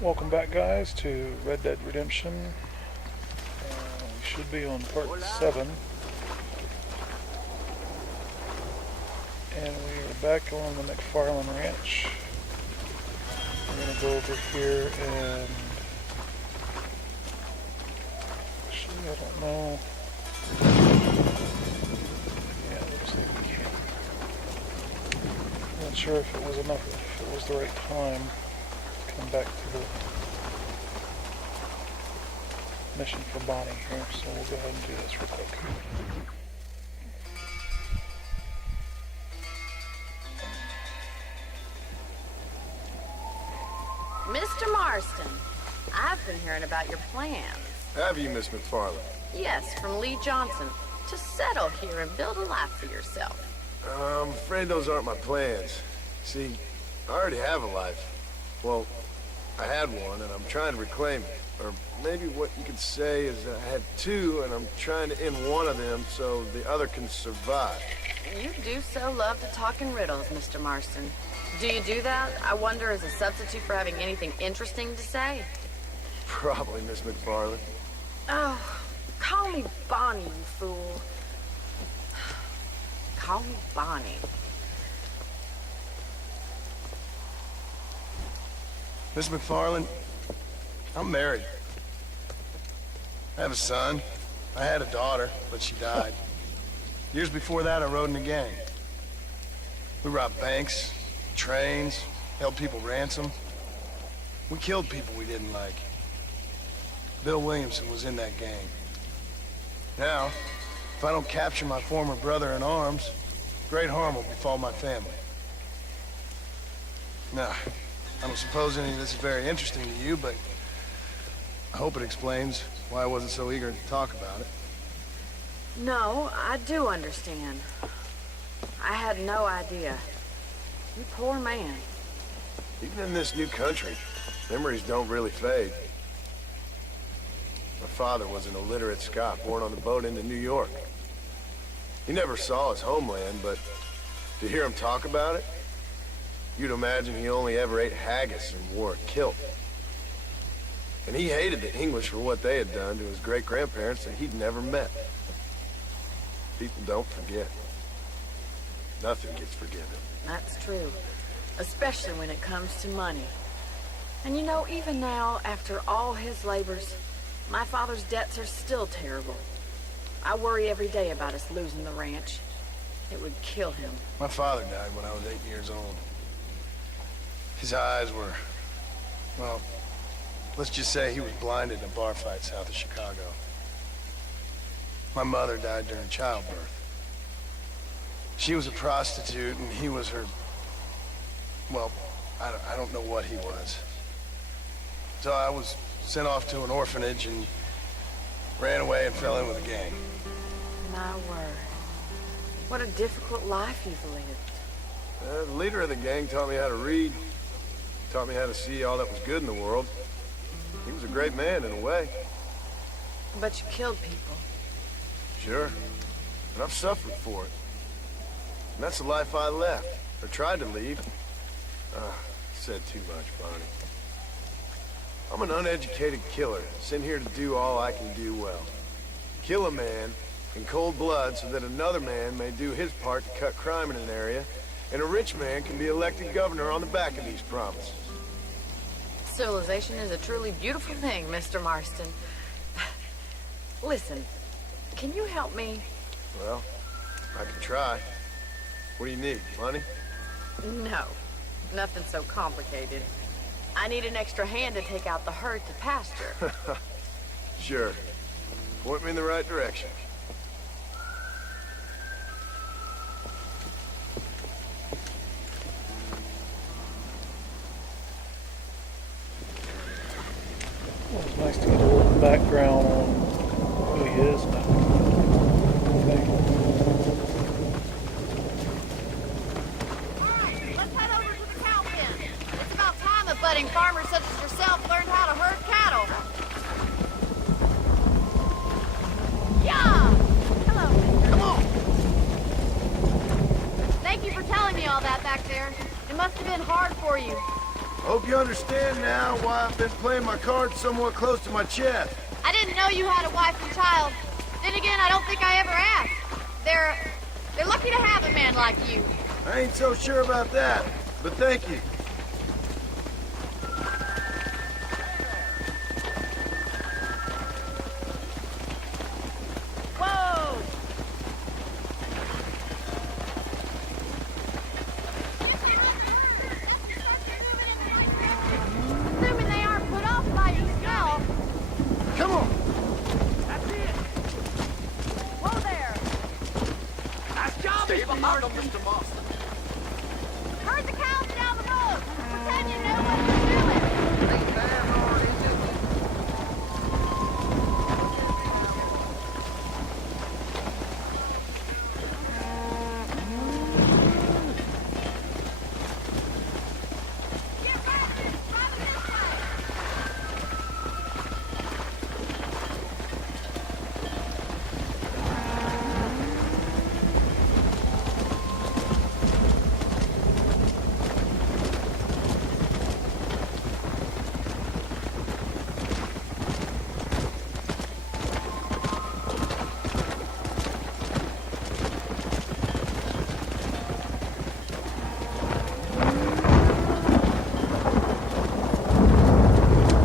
Welcome back, guys, to Red Dead Redemption. We should be on part 7. And we are back on the McFarland Ranch. We're going to go over here and... Actually, I don't know. Yeah, it looks like we can. I'm not sure if it was enough, if it was the right time. Come back to the mission for Bonnie here, so we'll go ahead and do this real quick. Mr. Marston, I've been hearing about your plans. Have you, Miss McFarland? Yes, from Lee Johnson, to settle here and build a life for yourself. I'm afraid those aren't my plans. See, I already have a life. Well, I had one, and I'm trying to reclaim it. Or maybe what you could say is I had two, and I'm trying to end one of them so the other can survive. You do so love to talk in riddles, Mr. Marston. Do you do that, I wonder, as a substitute for having anything interesting to say? Probably, Miss McFarland. Oh, call me Bonnie, you fool. Call me Bonnie. Miss McFarland, I'm married. I have a son. I had a daughter, but she died. Years before that, I rode in a gang. We robbed banks, trains, held people ransom. We killed people we didn't like. Bill Williamson was in that gang. Now, if I don't capture my former brother in arms, great harm will befall my family. Now, I don't suppose any of this is very interesting to you, but I hope it explains why I wasn't so eager to talk about it. No, I do understand. I had no idea. You poor man. Even in this new country, memories don't really fade. My father was an illiterate Scot born on the boat into New York. He never saw his homeland, but to hear him talk about it, you'd imagine he only ever ate haggis and wore a kilt. And he hated the English for what they had done to his great-grandparents that he'd never met. People don't forget. Nothing gets forgiven. That's true. Especially when it comes to money. And you know, even now, after all his labors, my father's debts are still terrible. I worry every day about us losing the ranch. It would kill him. My father died when I was 8 years old. His eyes were, well, let's just say he was blinded in a bar fight south of Chicago. My mother died during childbirth. She was a prostitute, and he was her, well, I don't know what he was. So I was sent off to an orphanage and ran away and fell in with a gang. My word. What a difficult life you've lived. The leader of the gang taught me how to read. Taught me how to see all that was good in the world. He was a great man in a way. But you killed people. Sure. And I've suffered for it. And that's the life I left, or tried to leave. Said too much, Bonnie. I'm an uneducated killer, sent here to do all I can do well. Kill a man in cold blood so that another man may do his part to cut crime in an area, and a rich man can be elected governor on the back of these promises. Civilization is a truly beautiful thing, Mr. Marston. Listen, can you help me? Well, I can try. What do you need, money? No, nothing so complicated. I need an extra hand to take out the herd to pasture. Sure. Point me in the right direction. Well, it's nice to get a little background on who he is now. Alright, let's head over to the cow pen. It's about time a budding farmer such as yourself learned how to herd cattle. Yeah! Hello, mister. Come on! Thank you for telling me all that back there. It must have been hard for you. Hope you understand now why I've been playing my cards somewhat close to my chest. I didn't know you had a wife and child. Then again, I don't think I ever asked. They're lucky to have a man like you. I ain't so sure about that, but thank you. Whoa! Assuming they aren't put off by your smell. Come on! Whoa there! Nice job, Stay behind them, Mr. Marston. Herd the cows down the road. Pretend you know what you're doing. Get ready. Drive this way.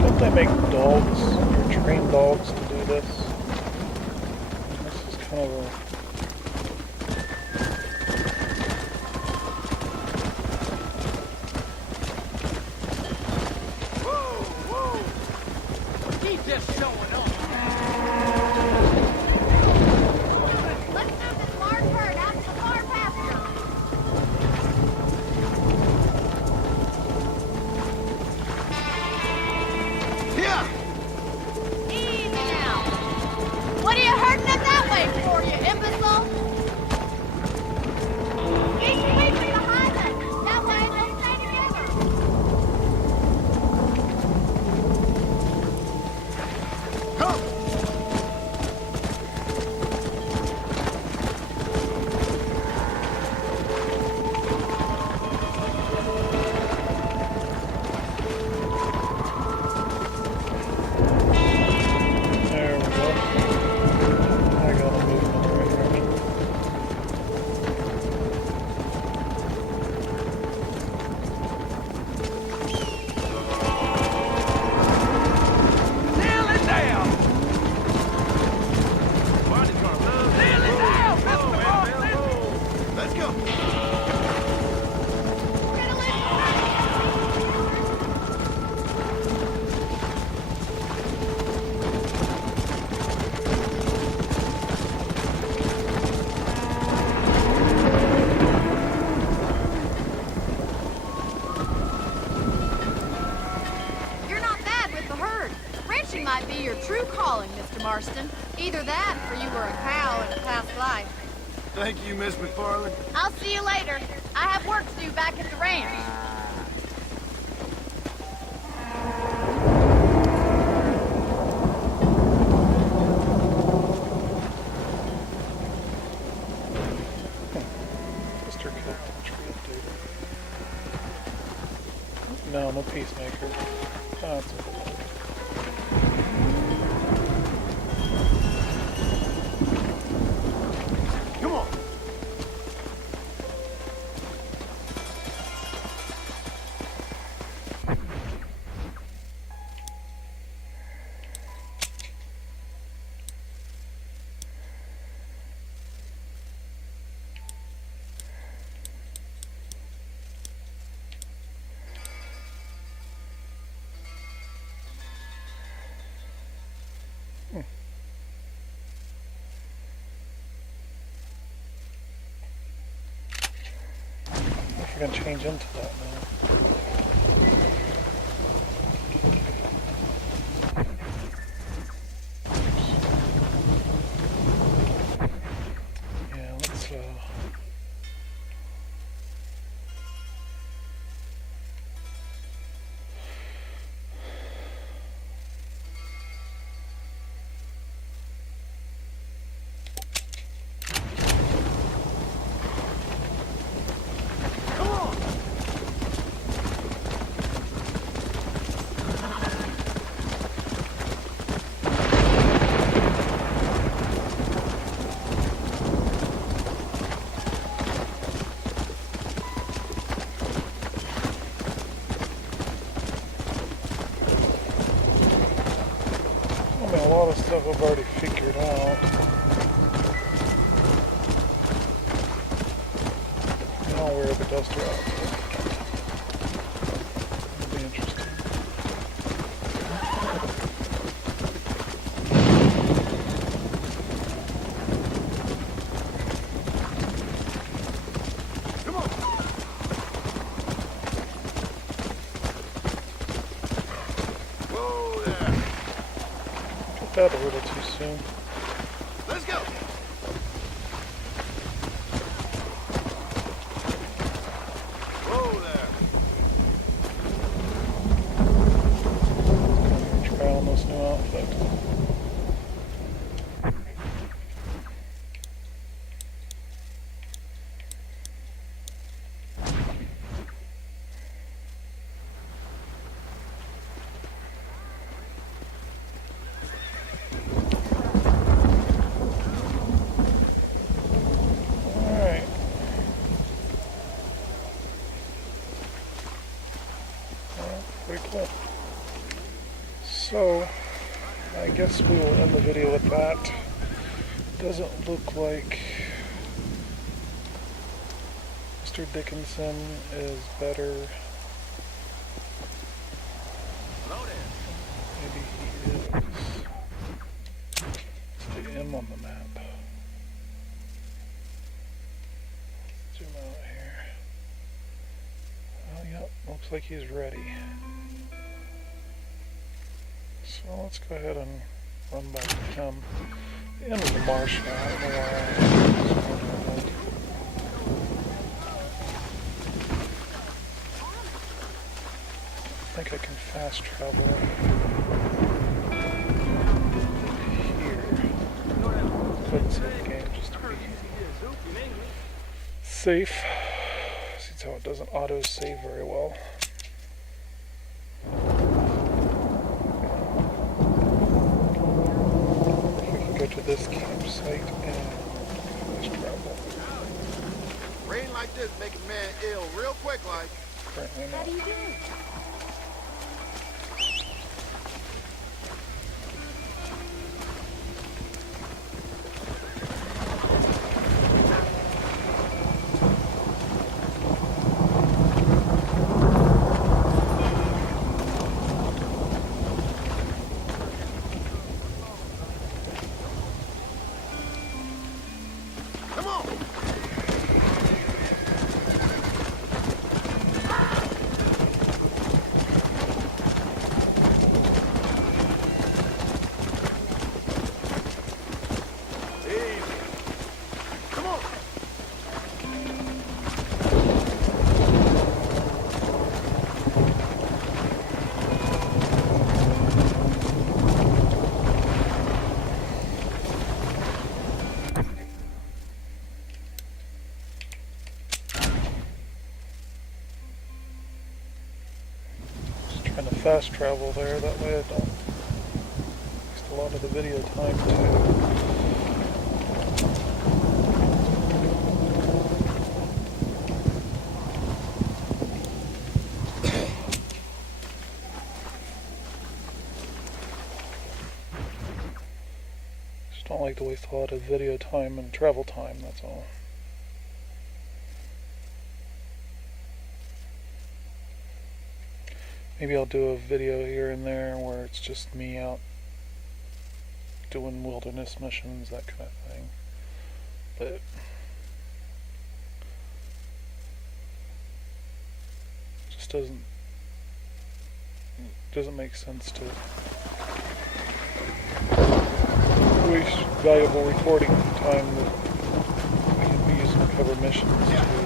Don't they make dogs, or train dogs to do this? This is kind of a... Keep just showing up. Let's move this large herd out to the far pasture. Yeah! Easy now. What are you herding it that way for, you imbecile? Keep squeezing behind us. That way they'll stay together. Come! There we go. I gotta move in the right direction. Nail it down. Nail it down, Mr. Marston. Let's go! We're gonna lose You're not bad with the herd. Ranching might be your true calling, Mr. Marston. Either that, or you were a cow in a past life. Thank you, Miss McFarland. I'll see you later. I have work to do back at the ranch. Mr. Captain Tree Updater. No, no Peacemaker. Oh, that's okay. Come on! You're gonna change into that now. Yeah, let's Come on! a lot of stuff I've already figured out. Now where the dust are out. It'll be interesting. That a little too soon. Let's go. Whoa there. Try on this new outfit. Pretty cool. So, I guess we will end the video with that. Doesn't look like Mr. Dickinson is better. Maybe he is. It's the M on the map. Zoom out here. Oh, yep, looks like he's ready. So let's go ahead and run back to him. The end of the marsh now. I don't know why I think I can fast travel here. Couldn't save the game just to be safe. See how it doesn't auto save very well. Go to this campsite and fast travel. Rain like this make a man ill real quick like. Currently not. How do you do? Trying to fast travel there, that way I don't waste a lot of the video time too. Just don't like to waste a lot of video time and travel time, that's all. Maybe I'll do a video here and there where it's just me out doing wilderness missions, that kind of thing. But it just doesn't make sense to waste valuable recording time that we can be using to cover missions to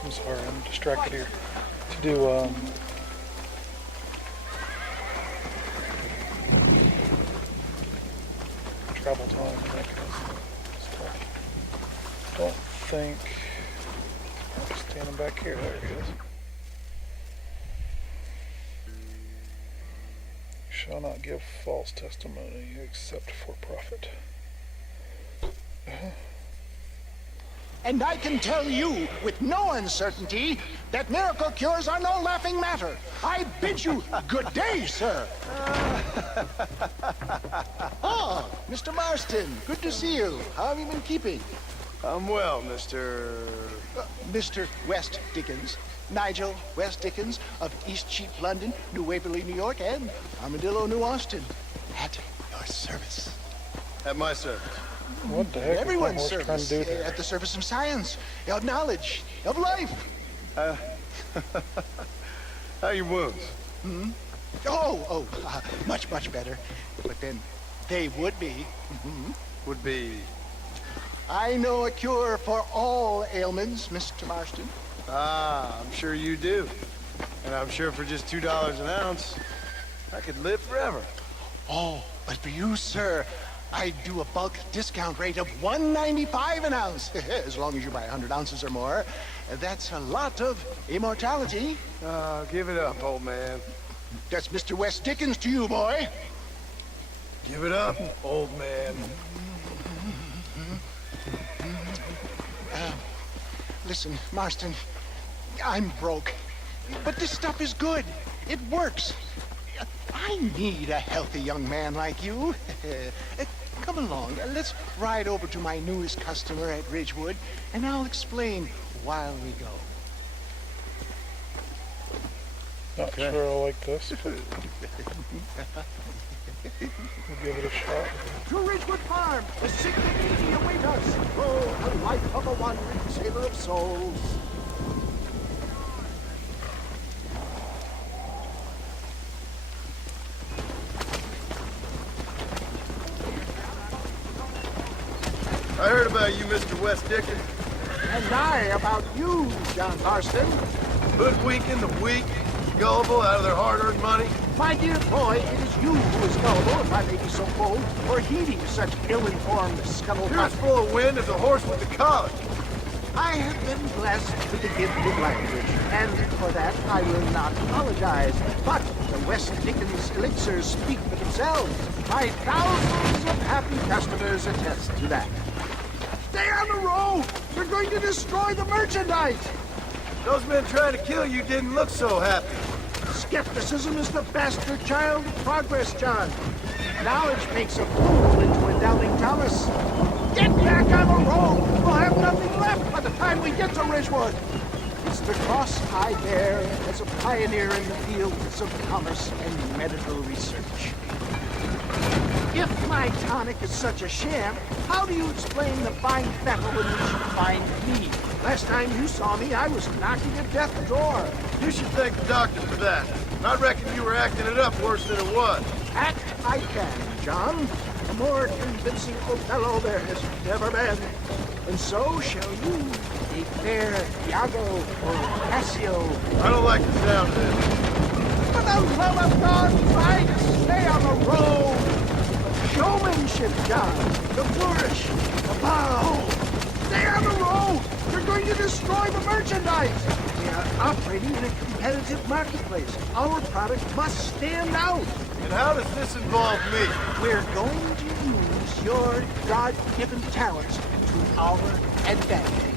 I'm sorry, I'm distracted here. To do travel time and that kind of stuff. Don't think I'm just standing back here. There he is. Shall not give false testimony except for profit. And I can tell you with no uncertainty that miracle cures are no laughing matter. I bid you good day, sir. Oh, Mr. Marston, good to see you. How have you been keeping? I'm well, Mr. Mr. West Dickens. Nigel West Dickens of East Cheap, London, New Waverly, New York, and Armadillo, New Austin. At your service. At my service. What the heck is that Everyone's horse trying to service. do there? At the service of science, of knowledge, of life. How are your wounds? Much, much better. But then they would be. Would be... I know a cure for all ailments, Mr. Marston. Ah, I'm sure you do. And I'm sure for just $2 an ounce, I could live forever. Oh, but for you, sir, I do a bulk discount rate of $1.95 an ounce. As long as you buy 100 ounces or more. That's a lot of immortality. Give it up, old man. That's Mr. West Dickens to you, boy. Give it up, old man. Listen, Marston, I'm broke. But this stuff is good. It works. I need a healthy young man like you. Come along. Let's ride over to my newest customer at Ridgewood, and I'll explain while we go. Not sure I like this, but we'll give it a shot. To Ridgewood Farm, the sick and needy await us. Oh, the life of a wandering sailor of souls. I heard about you, Mr. West Dickens. And I about you, John Marston. Hoodwinking the weak, gullible out of their hard-earned money. My dear boy, it is you who is gullible, if I may be so bold, for heeding such ill-informed You're as scuttlebutt. full of wind as a horse with the college. I have been blessed with the gift of language, and for that I will not apologize. But the West Dickens elixirs speak for themselves. My thousands of happy customers attest to that. Stay on the road! We're going to destroy the merchandise! Those men trying to kill you didn't look so happy. Skepticism is the bastard child of progress, John. Knowledge makes a fool into a doubting Thomas. Get back on the road! We'll have nothing left by the time we get to Ridgewood. It's the cross I bear as a pioneer in the fields of commerce and medical research. If my tonic is such a sham, how do you explain the fine fettle in which you find me? Last time you saw me, I was knocking at death's door. You should thank the doctor for that. I reckon you were acting it up worse than it was. Act I can, John. A more convincing Othello there has never been. And so shall you, a fair Iago or Cassio. I don't like the sound of this. For the love of God, try to stay on the road. Showmanship, John. The flourish. The bow. Stay on the road. You're going to destroy the merchandise. We are operating in a competitive marketplace. Our product must stand out. And how does this involve me? We're going to use your God-given talents to our advantage.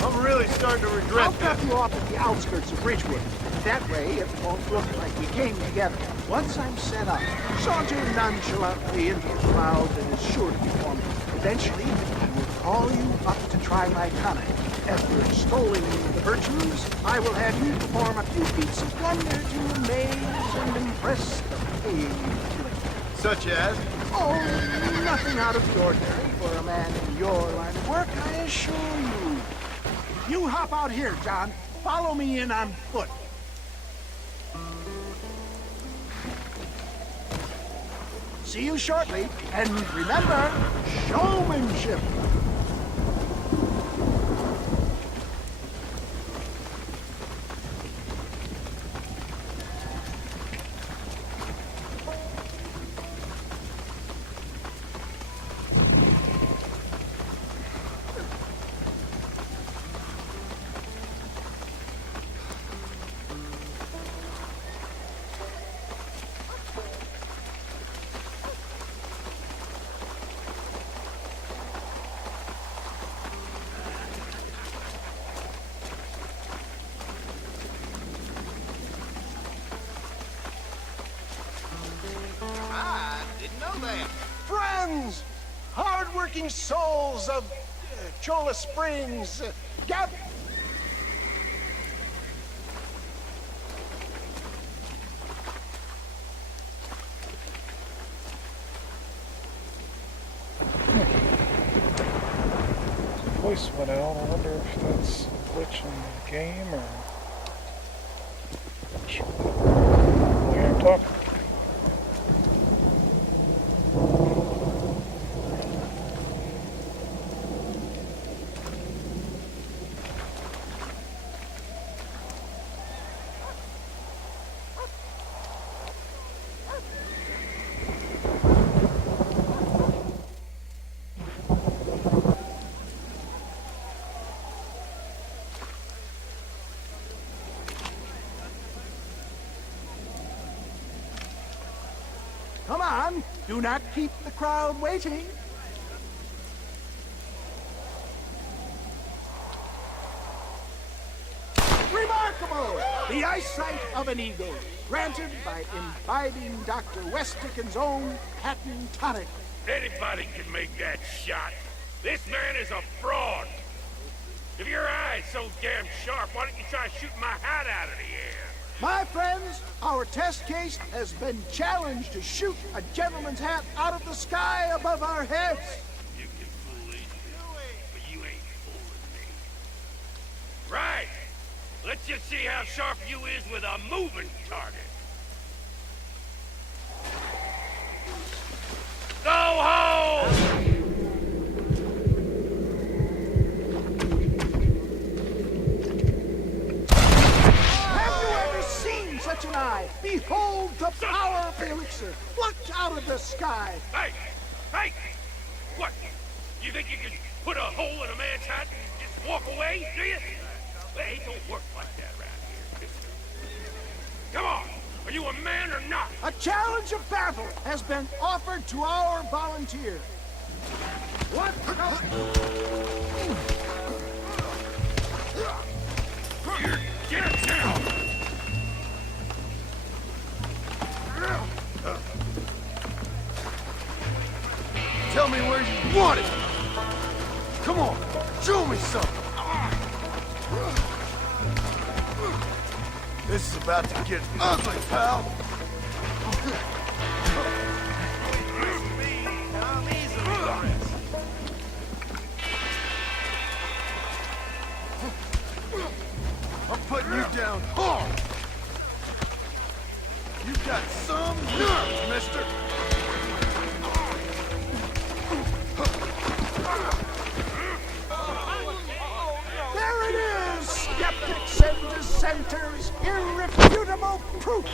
I'm really starting to I'll regret drop this. you off at the outskirts of Ridgewood. That way, it won't look like we came together. Once I'm set up, saunter nonchalantly into a crowd that is sure to be formed. Eventually, I will call you up to try my tonic. After extolling the virtues, I will have you perform a few feats of wonder to amaze and impress the page. Such as? Oh, nothing out of the ordinary for a man in your line of work, I assure you. You hop out here, John. Follow me in on foot. See you shortly, and remember, showmanship. hard-working souls of Cholla Springs. Gab... Voice went out. I wonder if that's a glitch in the game or... We aren't talking. Come on, do not keep the crowd waiting. Remarkable! The eyesight of an eagle, granted by imbibing Dr. Westickens' own patent tonic. Anybody can make that shot. This man is a fraud. If your eye's so damn sharp, why don't you try shooting my hat out of the air? My friends, our test case has been challenged to shoot a gentleman's hat out of the sky above our heads. You can fool easily, but you ain't fooling me. Right. Let's just see how sharp you is with a moving target. Go home! Such an eye! Behold the power of the elixir! Plucked out of the sky! Hey! Hey! What? You think you can put a hole in a man's hat and just walk away, do you? Well, it don't work like that around here, mister. Come on! Are you a man or not? A challenge of battle has been offered to our volunteer. What? Get it down! Tell me where you want it! Come on, show me something! This is about to get ugly, pal! I'm putting you down hard! You got some nerve, mister! There it is! Skeptics and dissenters, irrefutable proof!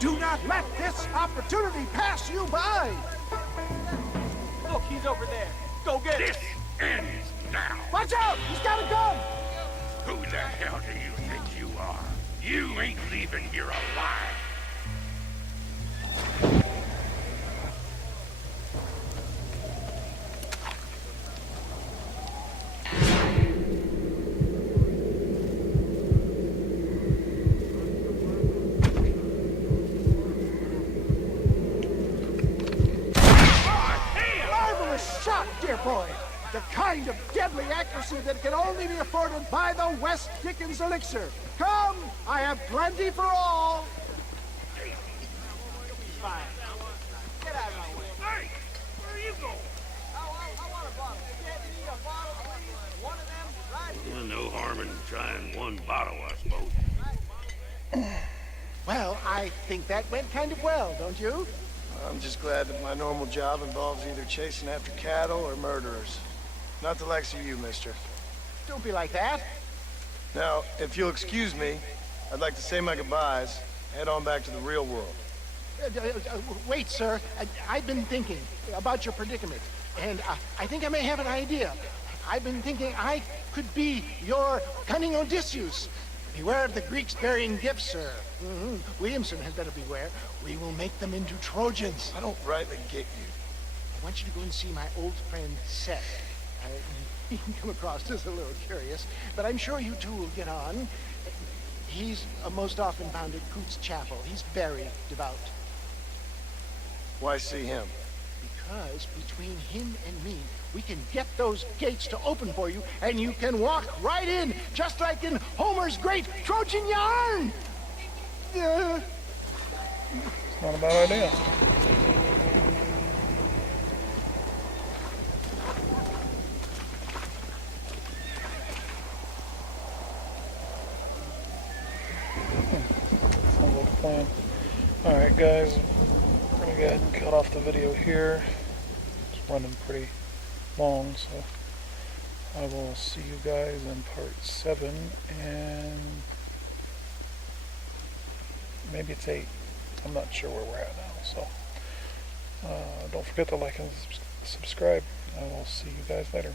Do not let this opportunity pass you by! Look, he's over there. Go get This him. ends now! Watch out! He's got a gun! Who the hell do you think you are? You ain't leaving here alive! Marvelous shot, dear boy! The kind of deadly accuracy that can only be afforded by the West Dickens elixir. Come, I have plenty for all. Fine. Get out of my way. Hey! Where are you going? I want a bottle. Can't you need a bottle, please? One of them, right here. Well, no harm in trying one bottle, I suppose. Well, I think that went kind of well, don't you? I'm just glad that my normal job involves either chasing after cattle or murderers. Not the likes of you, mister. Don't be like that. Now, if you'll excuse me, I'd like to say my goodbyes, head on back to the real world. Wait, sir. I've been thinking about your predicament, and I think I may have an idea. I've been thinking I could be your cunning Odysseus. Beware of the Greeks burying gifts, sir. Williamson had better beware. We will make them into Trojans. I don't rightly get you. I want you to go and see my old friend Seth. He can come across as a little curious, but I'm sure you two will get on. He's most often found at Coots Chapel. He's very devout. Why see him? Because between him and me, we can get those gates to open for you, and you can walk right in, just like in Homer's great Trojan yarn! It's not a bad idea. Sounds like a plan. Alright guys, we're going to go ahead and cut off the video here. It's running pretty long, so I will see you guys in part 7, and maybe it's 8. I'm not sure where we're at now, so don't forget to like and subscribe. I will see you guys later.